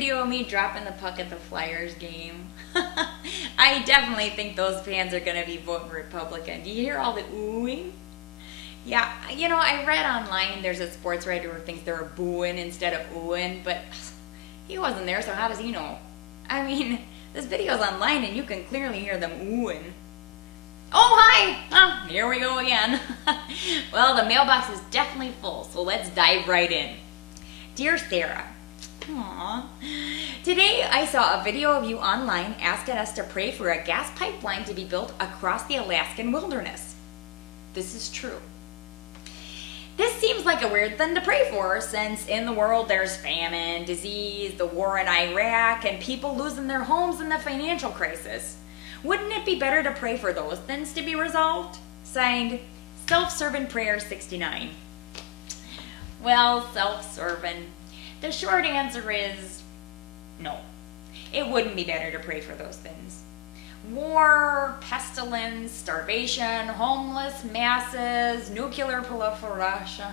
video of me dropping the puck at the Flyers game? I definitely think those fans are going to be voting Republican. Do you hear all the oohing? Yeah, you know, I read online there's a sports writer who thinks they're booing instead of oohing, but he wasn't there, so how does he know? I mean, this video's online and you can clearly hear them oohing. Oh, hi! Oh, here we go again. Well, the mailbox is definitely full, so let's dive right in. Dear Sarah, aww. Today I saw a video of you online asking us to pray for a gas pipeline to be built across the Alaskan wilderness. This is true. This seems like a weird thing to pray for, since in the world there's famine, disease, the war in Iraq, and people losing their homes and the financial crisis. Wouldn't it be better to pray for those things to be resolved? Signed, Self-Servant Prayer 69. Well, self-serving. The short answer is no. It wouldn't be better to pray for those things. War, pestilence, starvation, homeless masses, nuclear proliferation,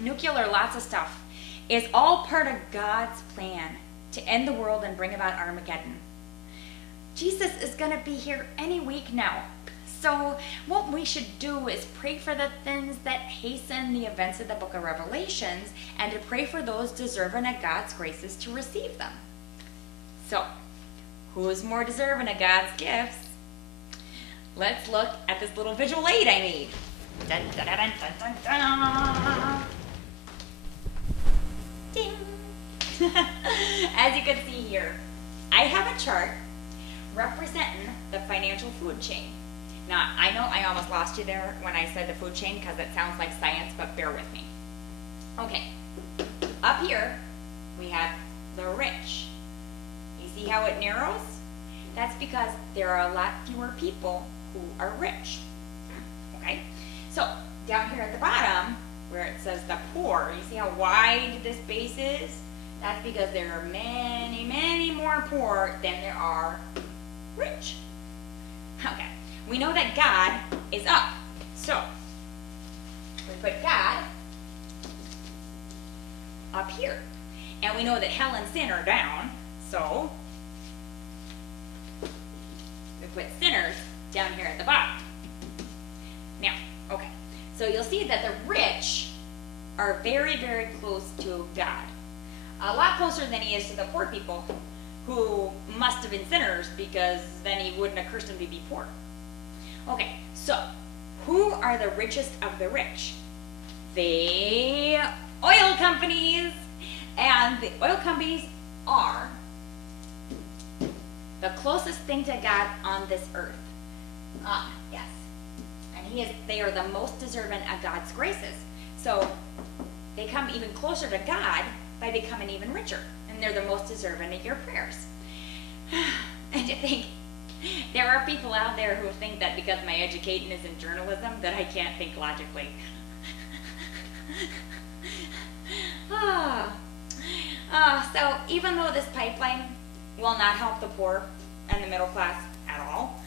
nuclear lots of stuff is all part of God's plan to end the world and bring about Armageddon. Jesus is going to be here any week now. So what we should do is pray for the things that hasten the events of the book of Revelations, and to pray for those deserving of God's graces to receive them. So, who's more deserving of God's gifts? Let's look at this little visual aid I made. Dun, dun, dun, dun, dun, dun. Ding! As you can see here, I have a chart representing the financial food chain. Now, I know I almost lost you there when I said the food chain because it sounds like science, but bear with me. Okay, up here we have the rich. You see how it narrows? That's because there are a lot fewer people who are rich. Okay, so down here at the bottom where it says the poor, you see how wide this base is? That's because there are many, many more poor than there are rich. Okay, we know that God is up. So, we put God up here. And we know that hell and sin are down. So, we put sinners down here at the bottom. Now, okay, so you'll see that the rich are very, very close to God. A lot closer than he is to the poor people, who must have been sinners, because then he wouldn't have cursed them to be poor. Okay, so who are the richest of the rich? The oil companies. And the oil companies are the closest thing to God on this earth. Yes. And they are the most deserving of God's graces. So they come even closer to God by becoming even richer. And they're the most deserving of your prayers. And to think, there are people out there who think that because my education is in journalism that I can't think logically. So even though this pipeline will not help the poor and the middle class at all,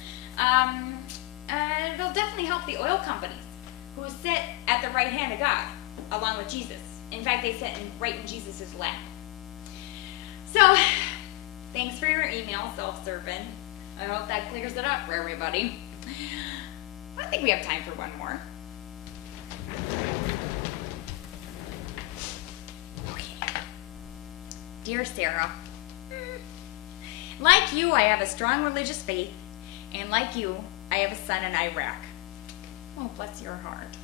it'll definitely help the oil companies who sit at the right hand of God along with Jesus. In fact, they sit right in Jesus' lap. So, thanks for your email, self-servant. I hope that clears it up for everybody. I think we have time for one more. Okay. Dear Sarah, like you, I have a strong religious faith, and like you, I have a son in Iraq. Oh, bless your heart.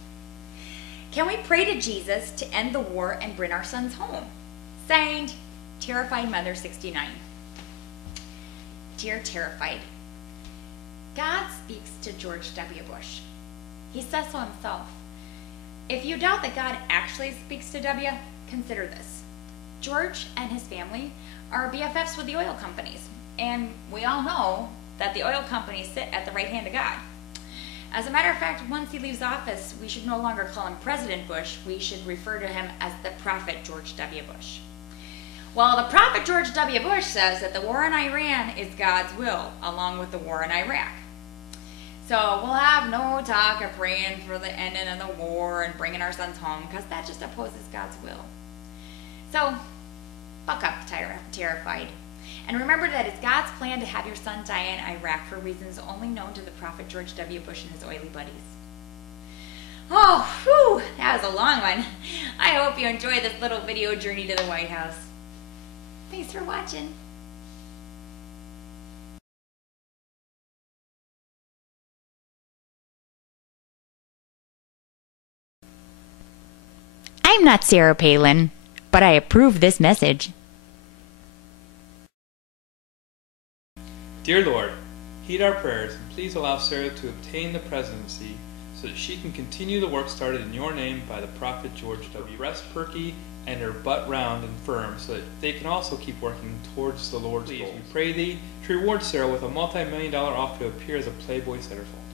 Can we pray to Jesus to end the war and bring our sons home? Signed, Terrified Mother 69. Dear Terrified, God speaks to George W. Bush. He says so himself. If you doubt that God actually speaks to W, consider this. George and his family are BFFs with the oil companies, and we all know that the oil companies sit at the right hand of God. As a matter of fact, once he leaves office, we should no longer call him President Bush. We should refer to him as the Prophet George W. Bush. Well, the Prophet George W. Bush says that the war in Iran is God's will, along with the war in Iraq. So we'll have no talk of praying for the ending of the war and bringing our sons home, because that just opposes God's will. So, buck up, terrified. And remember that it's God's plan to have your son die in Iraq for reasons only known to the prophet George W. Bush and his oily buddies. Oh, whew, that was a long one. I hope you enjoyed this little video journey to the White House. Thanks for watching. I'm not Sarah Palin, but I approve this message. Dear Lord, heed our prayers and please allow Sarah to obtain the presidency so that she can continue the work started in your name by the prophet George W. Breast perky and her butt round and firm so that they can also keep working towards the Lord's goals. We pray thee to reward Sarah with a multi-million-dollar offer to appear as a Playboy centerfold.